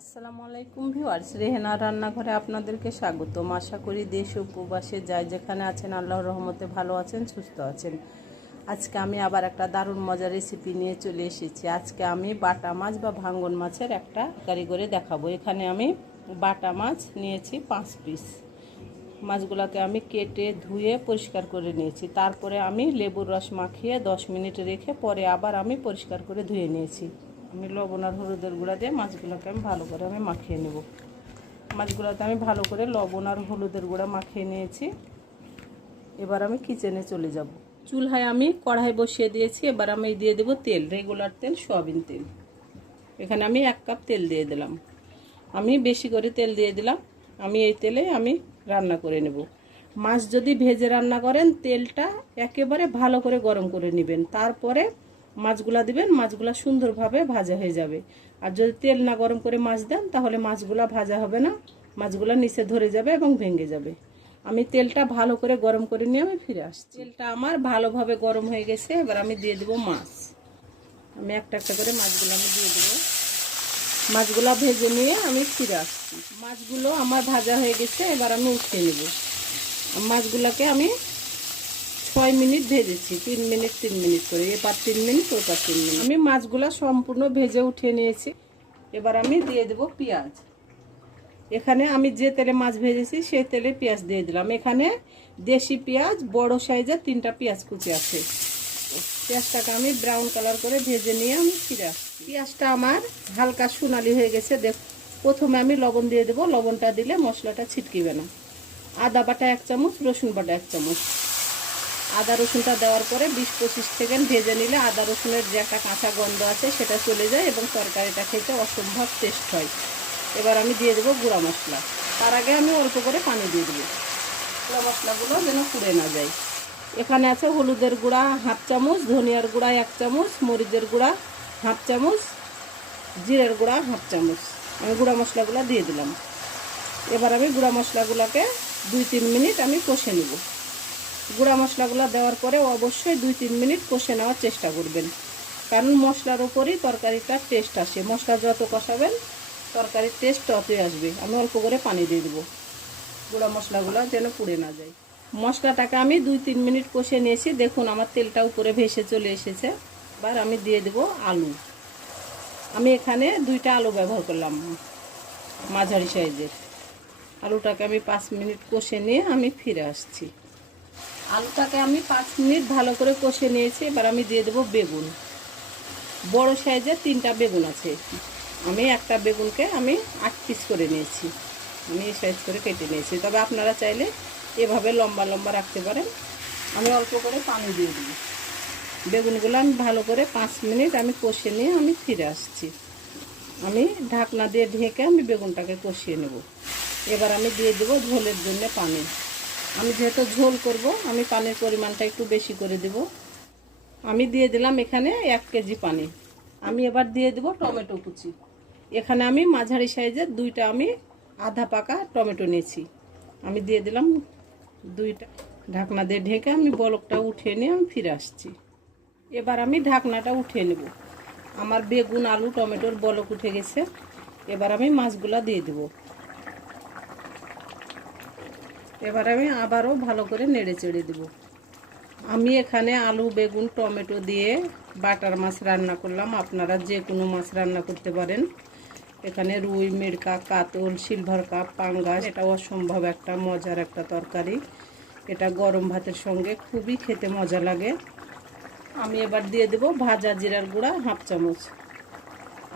আসসালামু আলাইকুম ভিউয়ার্স, রেহেনা রান্নাঘরে আপনাদেরকে স্বাগতম। আশা করি দেশ উপবাসে যাই যেখানে আছেন, আল্লাহর রহমতে ভালো আছেন, সুস্থ আছেন। আজকে আমি আবার একটা দারুণ মজার রেসিপি নিয়ে চলে এসেছি। আজকে আমি বাটা মাছ বা ভাঙ্গন মাছের একটা কারি করে দেখাবো। এখানে আমি বাটা মাছ নিয়েছি পাঁচ পিস মাছগুলোকে আমি কেটে ধুয়ে পরিষ্কার করে নিয়েছি। তারপরে আমি লেবুর রস মাখিয়ে দশ মিনিট রেখে পরে আবার আমি পরিষ্কার করে ধুয়ে নিয়েছি। আমি লবণ আর হলুদের গুঁড়া দিয়ে মাছগুলোকে আমি ভালো করে আমি মাখিয়ে নেব। মাছগুলোতে আমি ভালো করে লবণ আর হলুদের গুঁড়া মাখিয়ে নিয়েছি। এবার আমি কিচেনে চলে যাব। চুলহায় আমি কড়াই বসিয়ে দিয়েছি। এবার আমি দিয়ে দেবো তেল রেগুলার তেল, সয়াবিন তেল। এখানে আমি এক কাপ তেল দিয়ে দিলাম। আমি বেশি করে তেল দিয়ে দিলাম। আমি এই তেলে আমি রান্না করে নেব। মাছ যদি ভেজে রান্না করেন, তেলটা একেবারে ভালো করে গরম করে নেবেন। তারপরে মাছগুলা দিবেন, মাছগুলা সুন্দরভাবে ভাজা হয়ে যাবে। আর যদি তেল না গরম করে মাছ দেন, তাহলে মাছগুলা ভাজা হবে না। মাছগুলা নিচে ধরে যাবে এবং ভেঙে যাবে। আমি তেলটা ভালো করে গরম করে নিয়ে আমি ফিরে আসছি। তেলটা আমার ভালোভাবে গরম হয়ে গেছে, এবার আমি দিয়ে দেবো মাছ। আমি একটা একটা করে মাছগুলো আমি দিয়ে দেবো। মাছগুলো ভেজে নিয়ে আমি ফিরে আসছি। মাছগুলো আমার ভাজা হয়ে গেছে, এবার আমি উঠিয়ে নেব। মাছগুলোকে আমি ছয় মিনিট ভেজেছি, তিন মিনিট তিন মিনিট করে। এবার তিন মিনিট ওপার তিন মিনিট। আমি মাছগুলো সম্পূর্ণ ভেজে উঠিয়ে নিয়েছি। এবার আমি দিয়ে দেব পেঁয়াজ। এখানে আমি যে তেলে মাছ ভেজেছি, সেই তেলে পেঁয়াজ দিয়ে দিলাম। এখানে দেশি পেঁয়াজ, বড় সাইজের তিনটা পেঁয়াজ কুচি আছে। পেঁয়াজটাকে আমি ব্রাউন কালার করে ভেজে নিয়ে আমি ফিরে পেঁয়াজটা আমার হালকা সোনালি হয়ে গেছে। দেখ, প্রথমে আমি লবণ দিয়ে দেবো। লবণটা দিলে মশলাটা ছিটকিবে না। আদা বাটা এক চামচ, রসুন বাটা এক চামচ। আদা রসুনটা দেওয়ার পরে বিশ পঁচিশ সেকেন্ড ভেজে নিলে আদা রসুনের যে একটা কাঁচা গন্ধ আছে সেটা চলে যায় এবং তরকারিটা খেতে অসম্ভব টেস্ট হয়। এবার আমি দিয়ে দেবো গুঁড়া মশলা। তার আগে আমি অল্প করে পানি দিয়ে দেবো। গুঁড়া মশলাগুলো যেন পুড়ে না যায়। এখানে আছে হলুদের গুঁড়া হাফ চামচ, ধনিয়ার গুঁড়া এক চামচ, মরিচের গুঁড়া হাফ চামচ, জিরের গুঁড়া হাফ চামচ। আমি গুঁড়া মশলাগুলো দিয়ে দিলাম। এবার আমি গুঁড়া মশলাগুলোকে দুই তিন মিনিট আমি কষে নেব। গুঁড়া মশলাগুলো দেওয়ার পরে অবশ্যই দুই তিন মিনিট কষে নেওয়ার চেষ্টা করবেন। কারণ মশলার ওপরই তরকারিটার টেস্ট আসে। মশলা যত কষাবেন, তরকারির টেস্ট ততই আসবে। আমি অল্প করে পানি দিয়ে দেবো। গুঁড়া মশলাগুলো যেন পুড়ে না যায়। মশলাটাকে আমি দুই তিন মিনিট কষে নিয়েছি। দেখুন, আমার তেলটা উপরে ভেসে চলে এসেছে। এবার আমি দিয়ে দেবো আলু। আমি এখানে দুইটা আলু ব্যবহার করলাম, মাঝারি সাইজের। আলুটাকে আমি পাঁচ মিনিট কষে নিয়ে আমি ফিরে আসছি। আলুটাকে আমি পাঁচ মিনিট ভালো করে কষে নিয়েছি। এবার আমি দিয়ে দেবো বেগুন। বড় সাইজের তিনটা বেগুন আছে। আমি একটা বেগুনকে আমি আট পিস করে নিয়েছি। আমি এই সাইজ করে কেটে নিয়েছি। তবে আপনারা চাইলে এভাবে লম্বা লম্বা রাখতে পারেন। আমি অল্প করে পানি দিয়ে দিই বেগুনগুলো আমি ভালো করে পাঁচ মিনিট আমি কষে নিয়ে আমি ফিরে আসছি। আমি ঢাকনা দিয়ে ঢেকে আমি বেগুনটাকে কষিয়ে নেব। এবার আমি দিয়ে দেবো ঝোলের জন্য পানি। আমি যেহেতু ঝোল করব, আমি পানির পরিমাণটা একটু বেশি করে দেব। আমি দিয়ে দিলাম এখানে এক কেজি পানি। আমি এবার দিয়ে দেবো টমেটো কুচি। এখানে আমি মাঝারি সাইজের দুইটা আমি আধা পাকা টমেটো নিয়েছি। আমি দিয়ে দিলাম দুইটা। ঢাকনা দিয়ে ঢেকে আমি বলকটা উঠিয়ে নিয়ে আমি ফিরে আসছি। এবার আমি ঢাকনাটা উঠিয়ে নেব। আমার বেগুন, আলু, টমেটোর বলক উঠে গেছে। এবার আমি মাছগুলা দিয়ে দেব। এবার আমি আবারও ভালো করে নেড়ে চেড়ে দেব। আমি এখানে আলু, বেগুন, টমেটো দিয়ে বাটার মাছ রান্না করলাম। আপনারা যে কোনো মাছ রান্না করতে পারেন। এখানে রুই, মিরকা, কাতল, সিলভার কাপ, পাঙ্গাস এটা অসম্ভব একটা মজার একটা তরকারি। এটা গরম ভাতের সঙ্গে খুবই খেতে মজা লাগে। আমি এবার দিয়ে দেব ভাজা জিরার গুঁড়া হাফ চামচ।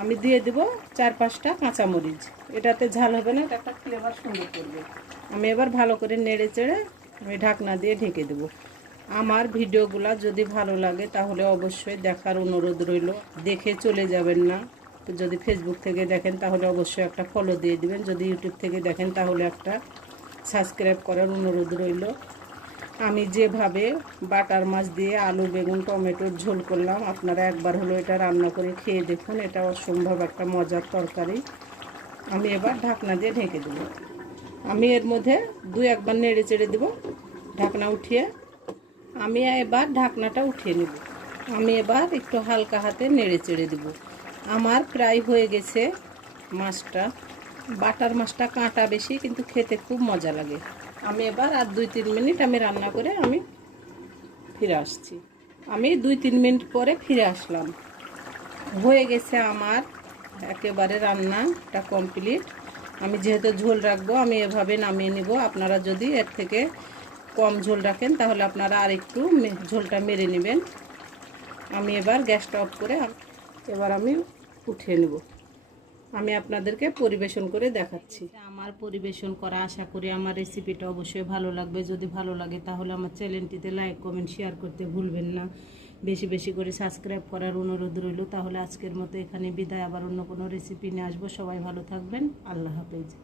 আমি দিয়ে দেব চার পাঁচটা কাঁচামরিচ। এটাতে ঝাল হবে না, এটা একটা ফ্লেভার সুন্দর করবে। আমি এবার ভালো করে নেড়ে চেড়ে আমি ঢাকনা দিয়ে ঢেকে দেব। আমার ভিডিওগুলো যদি ভালো লাগে তাহলে অবশ্যই দেখার অনুরোধ রইল। দেখে চলে যাবেন না। তো যদি ফেসবুক থেকে দেখেন তাহলে অবশ্যই একটা ফলো দিয়ে দিবেন। যদি ইউটিউব থেকে দেখেন তাহলে একটা সাবস্ক্রাইব করার অনুরোধ রইল। আমি যেভাবে বাটার মাছ দিয়ে আলু, বেগুন টমেটোর ঝোল করলাম, আপনারা একবার হলো এটা রান্না করে খেয়ে দেখুন। এটা অসম্ভব একটা মজার তরকারি। আমি এবার ঢাকনা দিয়ে ঢেকে দেব। আমি এর মধ্যে দু একবার নেড়ে চেড়ে দেবো, ঢাকনা উঠিয়ে। আমি এবার ঢাকনাটা উঠিয়ে নেব। আমি এবার একটু হালকা হাতে নেড়ে চেড়ে দেব। আমার প্রায় হয়ে গেছে মাছটা। বাটার মাছটা কাঁটা বেশি, কিন্তু খেতে খুব মজা লাগে। আমি এবার আর দুই তিন মিনিট আমি রান্না করে আমি ফিরে আসছি। আমি দুই তিন মিনিট পরে ফিরে আসলাম। হয়ে গেছে আমার একেবারে রান্নাটা কমপ্লিট। আমি যেহেতু ঝোল রাখব, আমি এভাবে নামিয়ে নিব। আপনারা যদি এর থেকে কম ঝোল রাখেন, তাহলে আপনারা আর একটু ঝোলটা মেরে নেবেন। আমি এবার গ্যাসটা অফ করে এবার আমি উঠিয়ে নেব। আমি আপনাদেরকে পরিবেশন করে দেখাচ্ছি। আমার পরিবেশন করা, আশা করি আমার রেসিপিটা অবশ্যই ভালো লাগবে। যদি ভালো লাগে, তাহলে আমার চ্যানেলটিতে লাইক কমেন্ট শেয়ার করতে ভুলবেন না। বেশি বেশি করে সাবস্ক্রাইব করার অনুরোধ রইল। তাহলে আজকের মতো এখানে বিদায়। আবার অন্য কোনো রেসিপি নিয়ে আসব। সবাই ভালো থাকবেন। আল্লাহ হাফেজ।